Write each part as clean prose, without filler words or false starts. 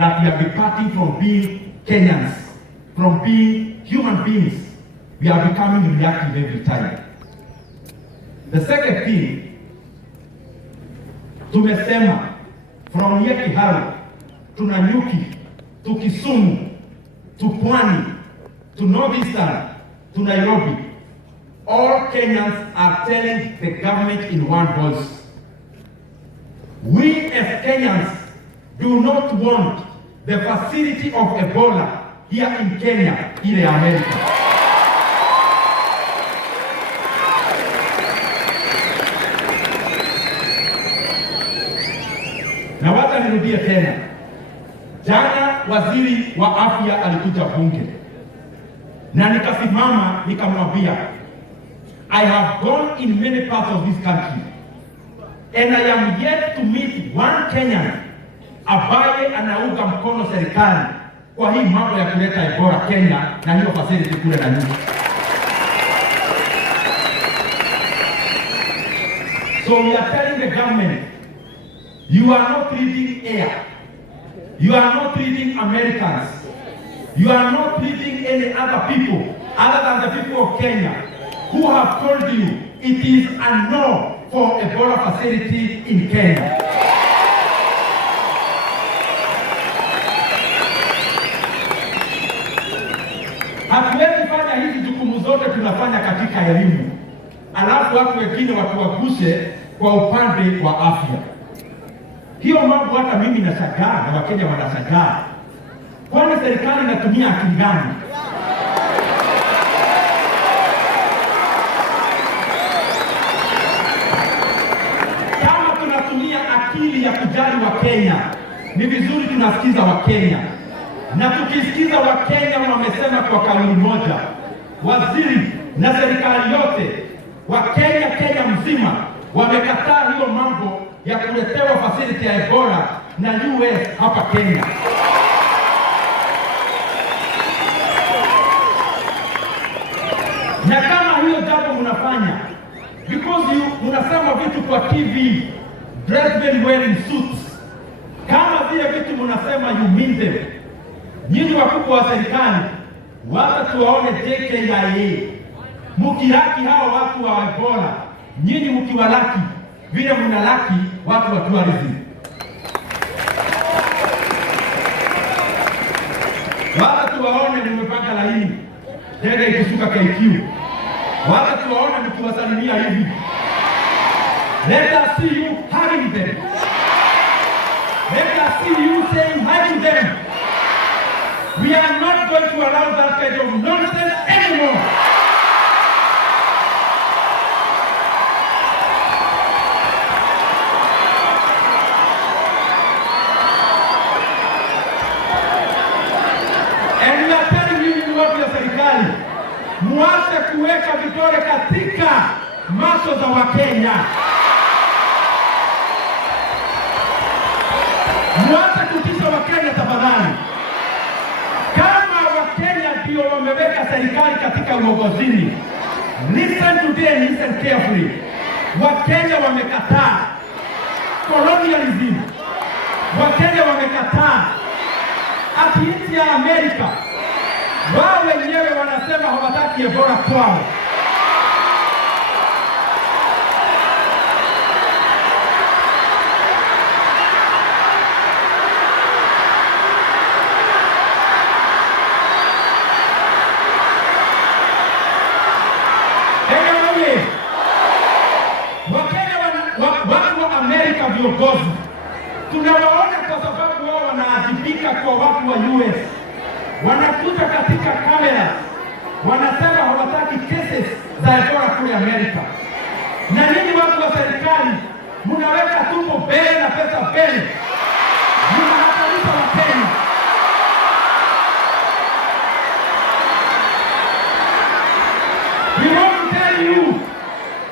that we are departing from being Kenyans, from being human beings. We are becoming reactive every time. The second thing, tumesema from here Kiharu, to Nanyuki, to Kisumu, to Pwani, to Northeastern, to Nairobi. All Kenyans are telling the government in one voice. We as Kenyans do not want the facility of Ebola here in Kenya, in America. Na wacha nirudie tena. Jana waziri wa afya alikuja bunge na nikasimama nikamwambia, I have gone in many parts of this country and I am yet to meet one Kenyan ambaye anaunga mkono serikali kwa hii mambo ya kuleta Ebola Kenya na hiyo facility kule na nyuma. So we are telling the government, you are not treating air. You are not treating Americans. You are not treating any other people other than the people of Kenya who have told you it is a no for Ebola facility in Kenya. Hatuwezi fanya hizi jukumu zote tunafanya katika elimu, alafu watu wengine watuwagushe kwa upande wa afya. Hiyo mambo hata mimi nashangaa na Wakenya wanashangaa. Kwani serikali inatumia akili gani? Kama tunatumia akili ya kujali Wakenya, ni vizuri tunasikiza Wakenya. Na tukisikiza Wakenya wamesema kwa kauli moja, waziri na serikali yote Wakenya, Kenya mzima wamekataa hiyo mambo ya kuletewa facility ya Ebola na US hapa Kenya. Na kama hiyo jambo mnafanya because mnasema vitu kwa TV, dress very well in suits, kama vile vitu mnasema you mean them. Nyinyi wakubwa wa serikali, wacha tuwaone JKIA mukilaki hao watu wa Ebola, nyinyi mkiwalaki vile mnalaki watu wa tourism. Wacha tuwaone mmepanga laini ndege ikishuka KQ. Wacha tuwaone mkiwasalimia hivi. Let us see you hugging them. Let us see you saying hi to them. We are not going to allow that kind of nonsense anymore. And we are telling you watu ya serikali, muache kuweka vidole katika macho za Wakenya. Muache kutisha Wakenya tafadhali. Kama Wakenya ndio wameweka serikali katika uongozini, listen to them, listen carefully. Wakenya wamekataa colonialism. Wakenya wamekataa ati nchi ya Amerika. Wao wenyewe wanasema hawataki Ebola kwao. Watu wa Amerika viongozi tunawaona kwa sababu wao wanaadhibika kwa watu wa US. Wanakuja katika kamera, wanasema hawataki cases za Ebola kule Amerika. Na nini watu wa serikali mnaweka tumbo mbele na pesa mbele, mnahatarisha Wakenya. We want to tell you,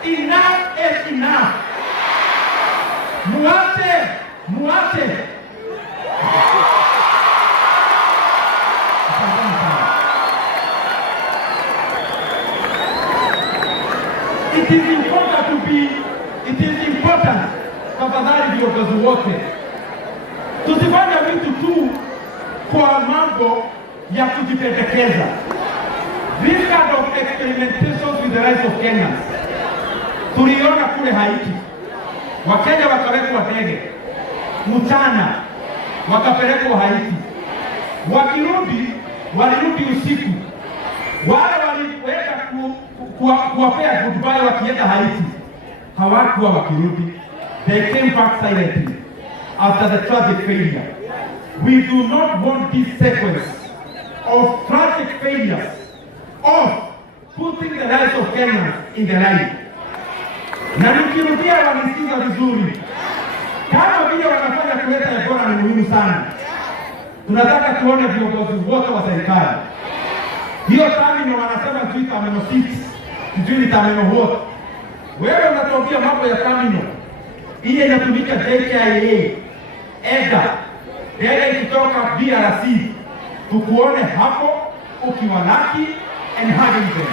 enough is enough. Muache. It is important tafadhali viongozi wote tusifanye vitu tu kwa mambo ya kujipendekeza. This kind of experimentations with the rights of Kenyans tuliona kule Haiti. Wakenya wakawekwa ndege mchana, wakapelekwa Haiti. Wakirudi, walirudi usiku. Wale waliweza kuwapea goodbye wakienda Haiti, hawakuwa wakirudi. They came back silently after the tragic failure. We do not want this sequence of tragic failures of putting the lives of Kenyans in the line. Na nikirudia wanisikiza vizuri, kama vile wanafanya kuleta Ebola ni muhimu sana. Tunataka tuone viongozi wote wa serikali. Hiyo terminal wanasema sijui terminal 6, sijui ni terminal what. Wewe unatuambia mambo ya terminal. Ile inatumika JKIA, EDA, ndege ikitoka DRC. Tukuone hapo ukiwa Lucky and Huntington.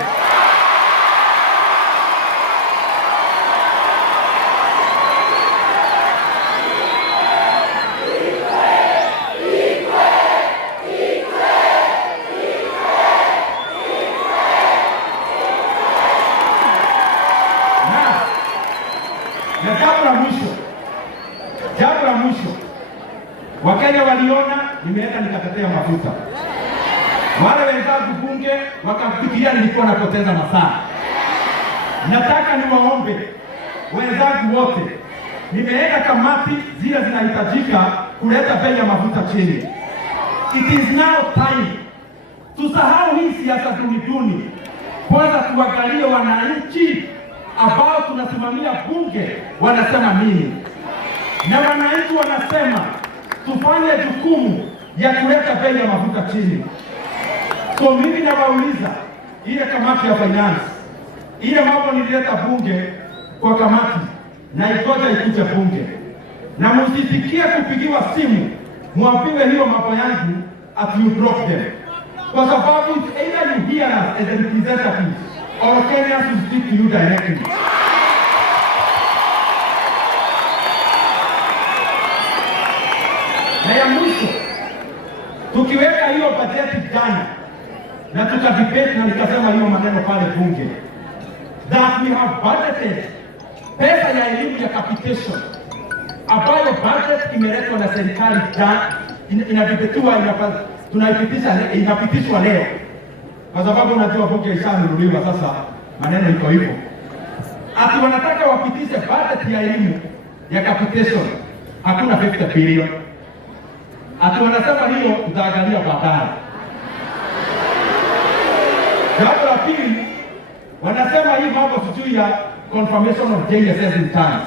Na jambo la mwisho, Wakenya waliona nimeenda nikatetea mafuta. Wale wenzangu bunge wakafikiria nilikuwa napoteza masaa. Nataka niwaombe wenzangu wote, nimeenda kamati zile zinahitajika kuleta bei ya mafuta chini. It is now time. Tusahau hii siasa duni. Kwanza tuangalie wananchi ambao tunasimamia bunge wanasema nini, na wananchi wanasema tufanye jukumu ya kuleta bei ya mafuta chini. So mimi nawauliza, ile kamati ya finance, ile mambo nilileta bunge kwa kamati na ikoja ikuje bunge, na msisikie kupigiwa simu mwambiwe hiyo mambo yangu at you drop them, kwa sababu either you hear us as a representative or Kenyans will speak to you directly. Na ya mwisho, tukiweka hiyo bajeti jana na tukadebate na nikasema hiyo maneno pale bunge, that we have budgeted pesa ya elimu ya capitation ambayo budget imeletwa na serikali inadebetiwa, inapitishwa leo, kwa sababu unajua bunge ishanunuliwa, sasa maneno iko hivyo. Ati wanataka wapitishe budget ya elimu ya capitation, hakuna 50 billion. Ati wanasema hiyo tutaangalia baadaye. Jambo la pili, wanasema hii mambo sijui ya confirmation of JSS in terms.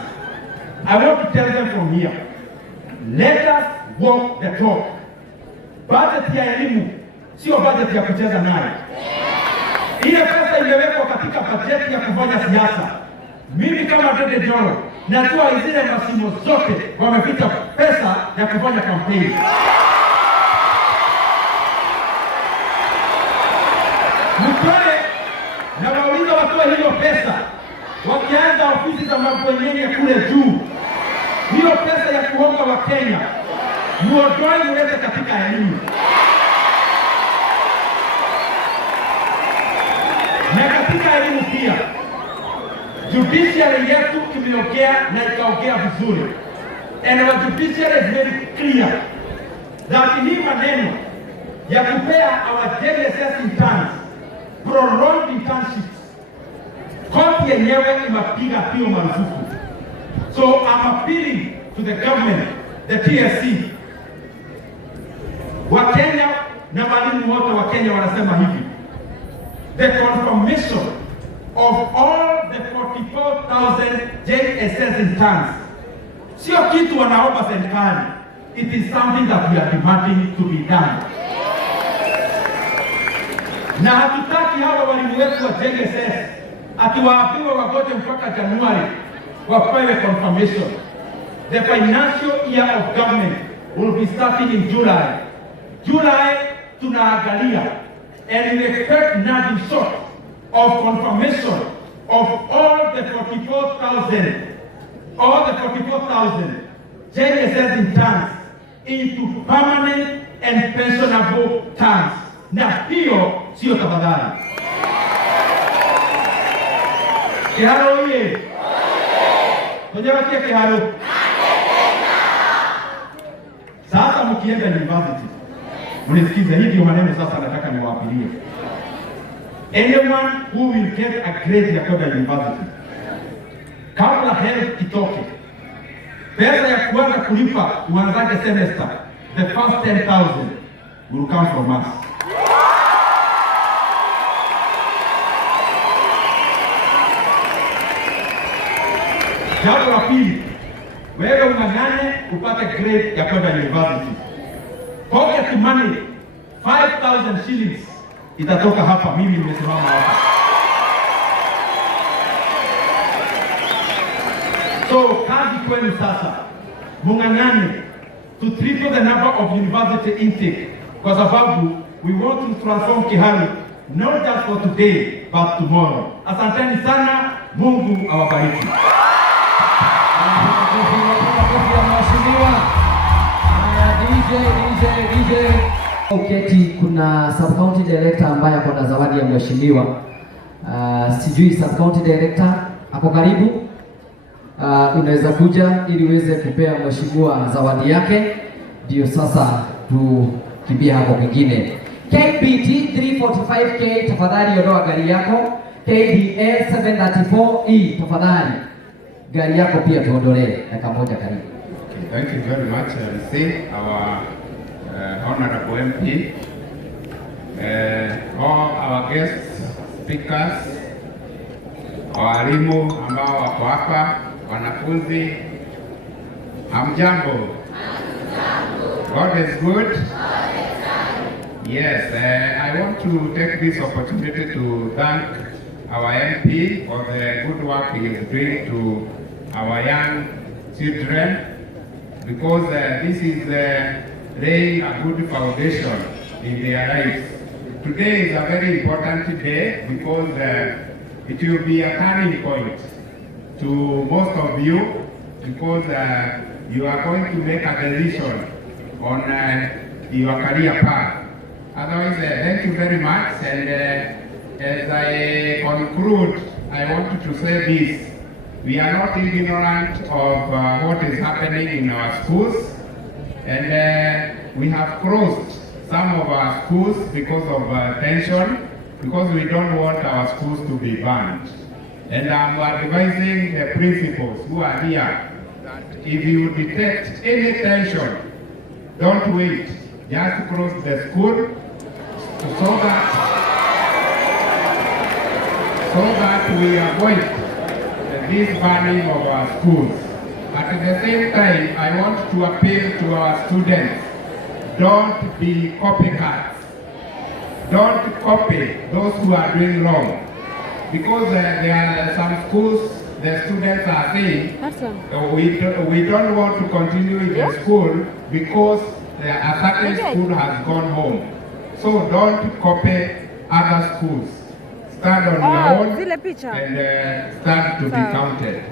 I want to tell them from here, let us walk the talk. Budget ya elimu sio budget ya kucheza nayo. Ile pesa imewekwa katika budget ya kufanya siasa. Mimi kama Dede Joro najua zile masimu zote wameficha pesa ya kufanya kampeni. Mtole na wauliza watoe hiyo pesa, wakianza ofisi za mabwenyenye kule juu. Hiyo pesa ya kuomba wa Kenya muondoe mulete katika elimu. Na katika elimu pia, judiciary yetu imeongea na ikaongea vizuri. And our judiciary is very clear that hii maneno ya kupea our JSS interns prolonged internships, koti yenyewe imepiga hiyo marufuku. So I'm appealing to the government, the TSC. Wakenya na walimu wote wa Kenya wanasema hivi, the confirmation of all the 44,000 JSS interns sio kitu wanaomba serikali. It is something that we are demanding to be done. Na hatutaki hawa walimu wetu wa JSS akiwaapiwa wagoje mpaka Januari wapewe confirmation. The financial year of government will be starting in July. July tunaangalia, and we expect nothing short of confirmation of all the 44,000 JSS interns into permanent and pensionable terms. Na hiyo sio tafadhali. Kiharo oye! Tujawakia Kiharo. Sasa mkienda university, mnisikize, hii ndio maneno sasa nataka niwaapilie. Anyone who will get a grade ya kwenda university, kabla help itoke, pesa ya kuanza kulipa uanzaje semester, the first 10,000 will come from us. Jambo la pili, wewe ung'ang'ane upate grade ya kwenda university. Pocket money 5,000 shillings itatoka hapa, mimi nimesimama hapa. So kazi kwenu sasa, mung'ang'ane to triple the number of university intake, kwa sababu we want to transform Kiharu not just for today but tomorrow. Asanteni sana, Mungu awabariki. Uketi, kuna sub county director ambaye ako na zawadi ya mheshimiwa. Sijui sub county director ako karibu, unaweza kuja ili uweze kupea mheshimiwa zawadi yake, ndio sasa tukimbia hapo kingine. KBT 345K tafadhali ondoa gari yako. KDA 734E tafadhali gari yako pia tuondolee, dakika moja karibu. Thank you very much, our honorable MP, all our guests, speakers, walimu ambao wako hapa, wanafunzi, hamjambo? God is good. Yes, I want to take this opportunity to thank our MP for the good work he is doing to our young children, because this is laying a good foundation in their lives. Today is a very important day because it will be a turning point to most of you, because you are going to make a decision on your career path. Otherwise, thank you very much, and as I conclude, I want to say this. We are not ignorant of what is happening in our schools, and we have closed some of our schools because of tension, because we don't want our schools to be banned. And I'm advising the principals who are here that if you detect any tension, don't wait, just close the school so that we avoid this banning of our schools. At the same time, I want to appeal to our students, don't be copycats. Don't copy those who are doing wrong. Because there are some schools, the students are saying, we don't want to continue in the school because a certain school has gone home. So don't copy other schools. Stand on your own and start to be counted.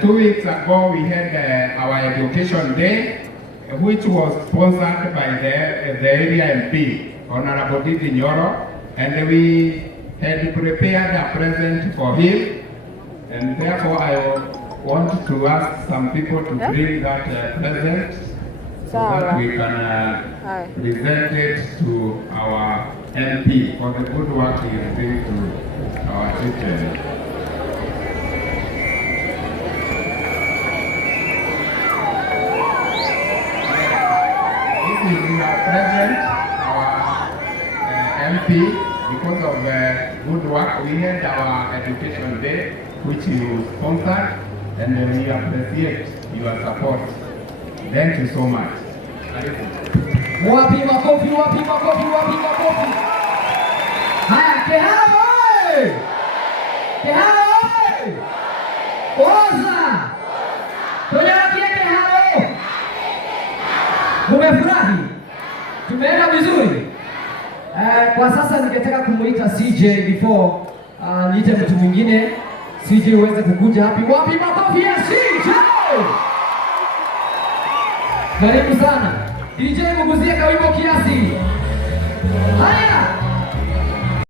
2 weeks ago we had our education day, which was sponsored by the area MP, Honorable Didi Nyoro, and we had prepared a present for him, and therefore I want to ask some people to bring that present so that we can present it to our MP for the good work he is doing to our children. This is our present, our MP. Because of good work, we had our education day, which you sponsored, and we appreciate your support. Thank you so much. Wapi makofi, wapi makofi, wapi makofi. Haya, Kiharu! Kiharu! Oza! Tunawakia Kiharu! Umefurahi? Tumeenda vizuri? Kwa sasa ningetaka kumuita CJ before niite mtu mwingine. CJ uweze kukuja hapi. Wapi makofi ya CJ? Karibu sana. DJ muguzie kawimbo kia